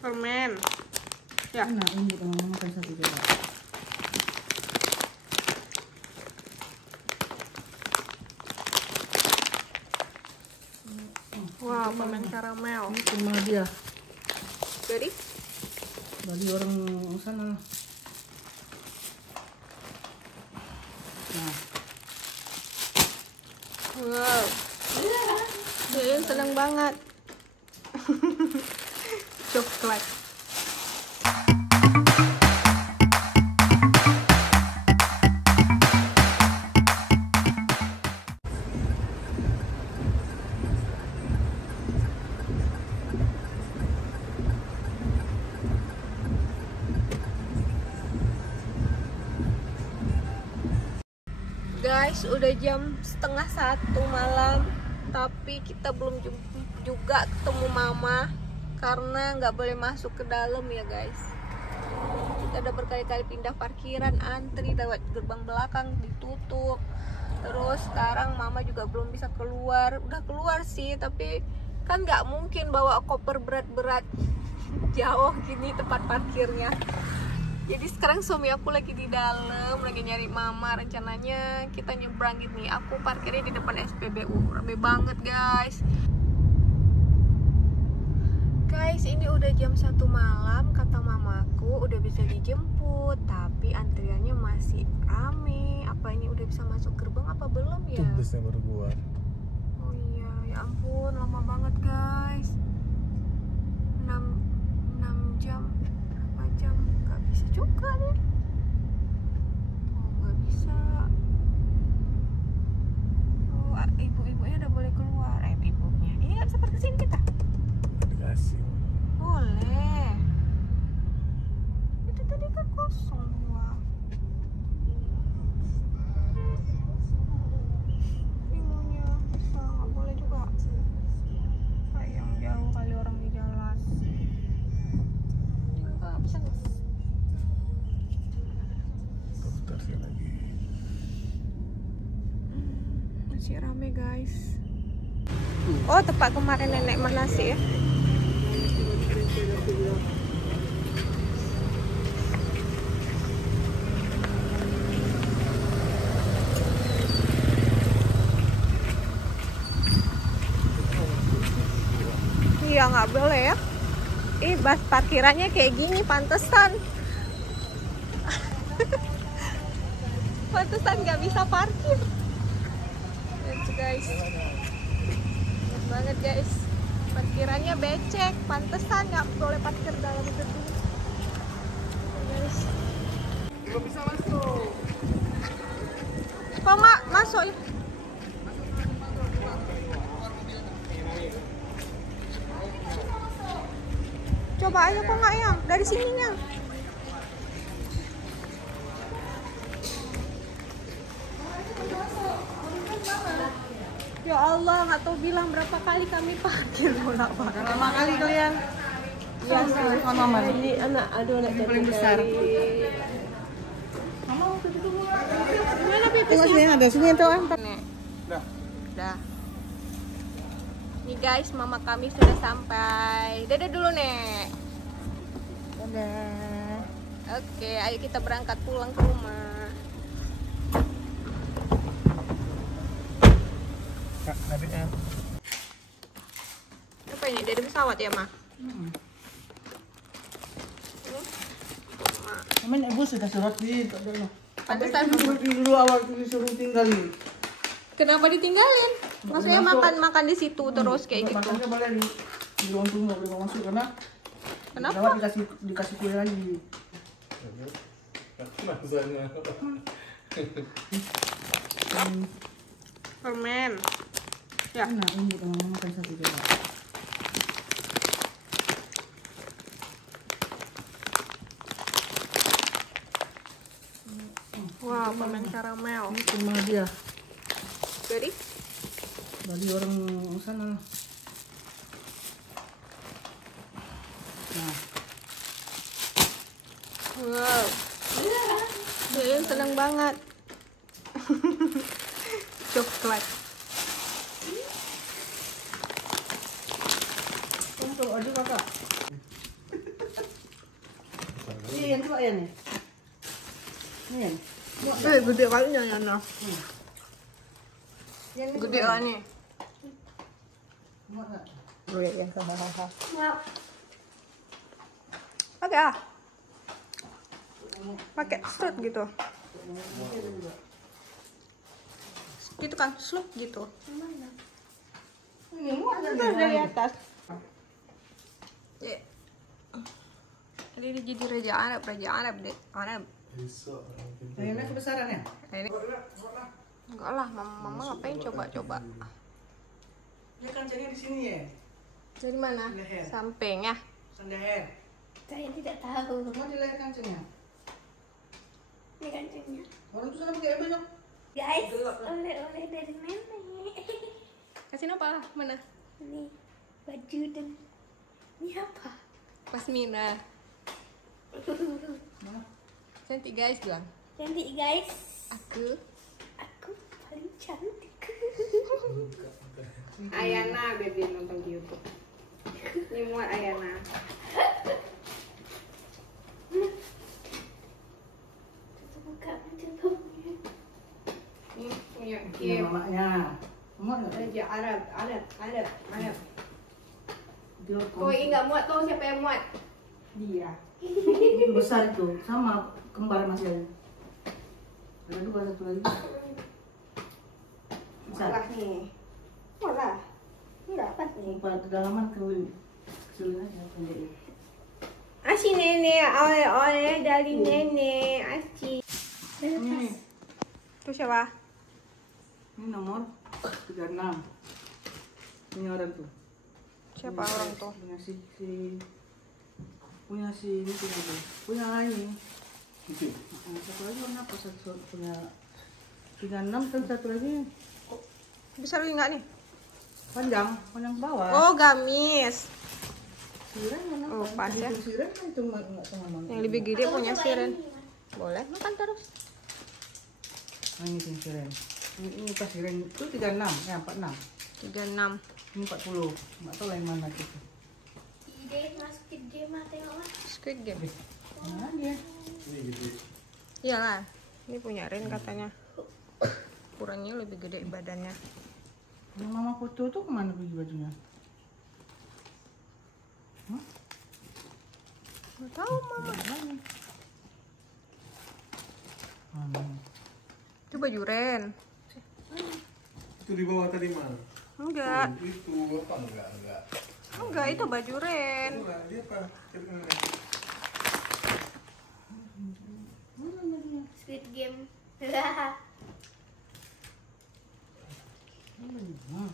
Permen. Ya. Enak ini kalau mama makan satu juga. Wow, permen karamel. Ini cuma dia. Jadi? Dari orang sana. Nah. Wow. Dia seneng banget. Coklat. Guys, udah jam 1:30 malam, tapi kita belum juga ketemu mama karena nggak boleh masuk ke dalam ya guys. Kita udah berkali-kali pindah parkiran, antri lewat gerbang belakang ditutup. Terus sekarang mama juga belum bisa keluar. Udah keluar sih, tapi kan nggak mungkin bawa koper berat-berat jauh gini tempat parkirnya. Jadi sekarang suami aku lagi di dalam, lagi nyari mama. Rencananya kita nyebrang gitu nih. Aku parkirnya di depan SPBU. Rame banget guys. Guys, ini udah jam 1 malam. Kata mamaku udah bisa dijemput, tapi antriannya masih rame. Apa ini udah bisa masuk gerbang apa belum ya? Tuh busnya baru keluar. Oh iya, ya ampun, lama banget guys. 6 jam. Berapa jam? Gak bisa juga nih. Oh, gak bisa. Oh, ibu-ibunya udah boleh keluar. Ibunya. Ini gak bisa parkir sini kita? Dikasih. Boleh. Itu tadi kan kosong gua. Ibunya bisa, gak boleh juga. Sayang, jauh kali orang di jalan. Enggak bisa nih. Putar sih lagi. Masih rame guys. Oh, tempat kemarin nenek mana sih ya? Iya, nggak boleh ya. Ih, bas parkirannya kayak gini, pantesan. Pantesan nggak bisa parkir. Lihat guys. Lihat banget guys. Parkirannya becek, pantesan nggak boleh parkir dalam gedung. Guys. Belum bisa masuk. Kok nggak masuk ya? Coba aja kok nggak yang dari sininya. Ya Allah, nggak tahu bilang berapa kali kami parkir bolak-balik. Lama kali kalian. Iya, Sama mama. ini anak, aduh anak Ini paling besar. Mama waktu itu Gimana tengok pipisnya? sini ada sini tuh kan. Nih, Dah. udah. Nih guys, mama kami sudah sampai. Dadah dulu, Nek. Dadah. Oke, ayo kita berangkat pulang ke rumah. Kak, adiknya. Apa ini? Dari pesawat ya, Ma? Amin, ibu sudah surat di dulu. Pantesan. Dulu awal disuruh tinggalin. Kenapa ditinggalin? Maksudnya Masuk. makan gitu terus kayak gitu. Makanya boleh di ruang tunggu nggak boleh masuk karena Kenapa? pesawat dikasih kue lagi. Masanya. Permen. Ya. Enak ini kalau mama makan satu juga. Wow, permen karamel. Ini cuma dia. Jadi? Dari orang sana. Nah. Wow. Dia seneng banget. Coklat. tuh, aduh kakak. Iya, yang coba ya nih. Ini ya. Gede kali nyayana. Gede lah nih. Muat nggak? Oh iya, hahaha. Pakai ah. Pakai strut gitu. Gitu kan, sluk gitu. Ini muat nggak Terus nih? dari atas. Ya. Ini jadi Raja Arab deh. Arab. Besok. Ayamnya kebesaran ya? Nah, ini enggak lah, mama ngapain coba-coba. Ini kancingnya di sini ya? Dari mana? Leher. Samping ya. Leher. Saya tidak tahu. Mau di leher kancingnya? Ini kancingnya. Orang tuh sana pakai apa dong? Guys, oleh-oleh dari nenek. Kasih apa? Mana? Ini baju dan ini apa? Pasmina. Cantik guys bilang. Cantik guys. Aku Paling cantik. Ayana baby nonton di YouTube. Ini muat Ayana. Tutup buka tutupnya. Ini punya Ini Kim. mamanya. Muat nggak? Raja Arab. Dia Oh ini nggak muat tuh, siapa yang muat? Dia. itu besar itu, sama kembar Mas Yayu. Ada dua, satu lagi. Besar. Muat nih. Muat lah. Enggak pas nih. Pada kedalaman kecilin aja pendek. Asyik nenek, oleh-oleh dari nenek. Asyik. Ini, Itu siapa? ini nomor 36. Ini orang tuh. Siapa orang tuh? Punya si ini punya dia. Punya ini. Satu lagi warna apa? Satu punya 36 dan satu lagi Bisa lu nggak nih? panjang ke bawah. Oh gamis. Siren mana? Oh, pas ya. Siren kan cuma nggak tengah Yang lebih gede Atau punya cobain siren. ini, Mas. Boleh, makan terus. Nah, ini sih siren. Ini pas siren itu 36, ya 46. 36. Ini 40. Nggak tahu lah yang mana gitu. Ide masukin dia mah tengok Mas. Squid Game. Mana dia? Ini gitu. Iyalah. Ini punya Rin katanya. Kurangnya lebih gede badannya. Yang mama foto tuh kemana pergi bajunya? Hah? Nggak tahu mama. Mana? Itu baju Ren. Itu di bawah tadi mana? Enggak. Itu apa? Enggak. Enggak, itu baju Ren. Enggak, dia apa? Squid Game. Hmm.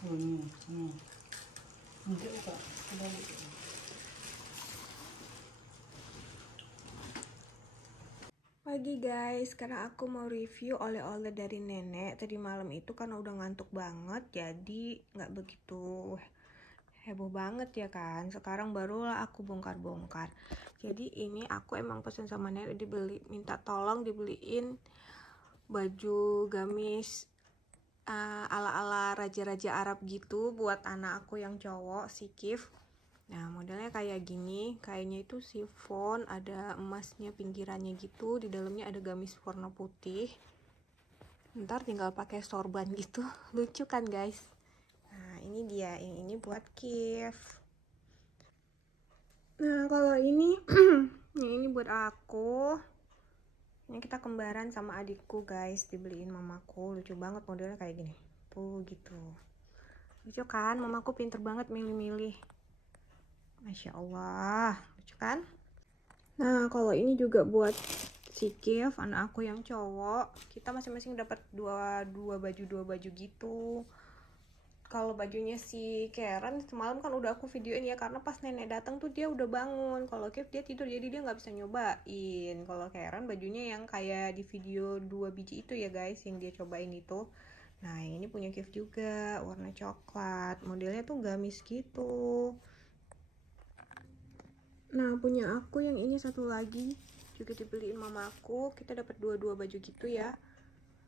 Oh, ini. Nanti buka. Coba buka. Pagi guys, sekarang aku mau review oleh-oleh dari nenek. Tadi malam itu karena udah ngantuk banget, jadi nggak begitu heboh banget ya kan. Sekarang barulah aku bongkar-bongkar. Jadi ini aku emang pesen sama nenek, minta tolong dibeliin baju gamis ala-ala raja-raja Arab gitu buat anak aku yang cowok, si Kif. Nah modelnya kayak gini, kainnya itu chiffon, ada emasnya pinggirannya gitu, di dalamnya ada gamis warna putih. Ntar tinggal pakai sorban gitu, lucu kan guys. Nah ini dia, ini buat Kif. Nah kalau ini, ini buat aku. Ini kita kembaran sama adikku guys, dibeliin mamaku, lucu banget modelnya kayak gini, tuh gitu. Lucu kan, mamaku pinter banget milih-milih. Masya Allah, lucu kan? Nah, kalau ini juga buat si Kif, anak aku yang cowok. Kita masing-masing dapat dua baju gitu. Kalau bajunya si Karen semalam kan udah aku videoin ya, karena pas nenek datang tuh dia udah bangun. Kalau Kif dia tidur jadi dia nggak bisa nyobain. Kalau Karen bajunya yang kayak di video 2 biji itu ya guys, yang dia cobain itu. Nah yang ini punya Kif juga, warna coklat, modelnya tuh gamis gitu. Nah punya aku yang ini satu lagi juga dibeliin mamaku, kita dapat dua-dua baju gitu ya.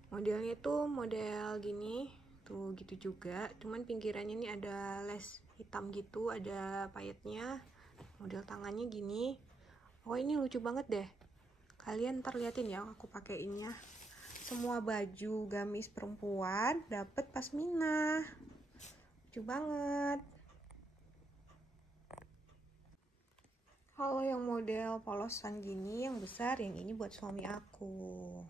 Modelnya tuh model gini tuh gitu juga, cuman pinggirannya ini ada les hitam gitu, ada payetnya. Model tangannya gini. Oh ini lucu banget deh, kalian ntar liatin ya aku pakeinnya. Semua baju gamis perempuan dapet pasmina, lucu banget. Kalau yang model polosan gini yang besar, yang ini buat suami aku.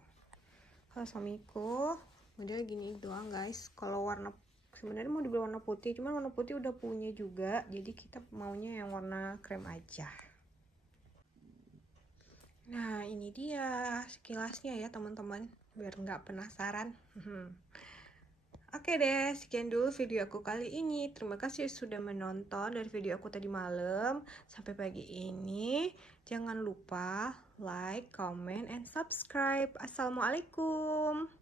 Kalau suamiku model gini doang guys. Kalau warna sebenarnya mau dibeli warna putih, cuman warna putih udah punya juga, jadi kita maunya yang warna krem aja. Nah ini dia sekilasnya ya teman-teman, biar nggak penasaran. Oke deh, sekian dulu video aku kali ini. Terima kasih sudah menonton dari video aku tadi malam sampai pagi ini. Jangan lupa like, comment, and subscribe. Assalamualaikum.